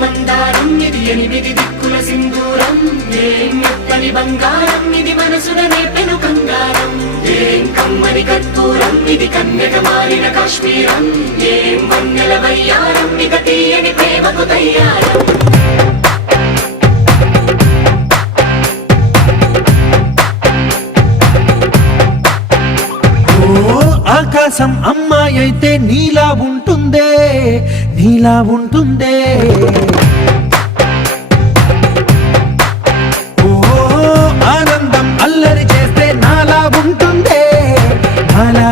మందారం ఇది ఎనిమిది దిక్కుల సింధూరం ఏం మెత్తని బంగారం ఇది మనసున నేపెను కంగారం ఏం కమ్మని కర్పూరం ఇది కన్యక మారిన కాశ్మీరం ఏం వన్నెల వయ్యారం ఇక తీయని ప్రేమకు తయ్యారం ఆకాశం అమ్మాయి అయితే నీలా ఉంటుందే నీలా ఉంటుందే ఓ ఆనందం అల్లరి చేస్తే నాలా ఉంటుందే నాలా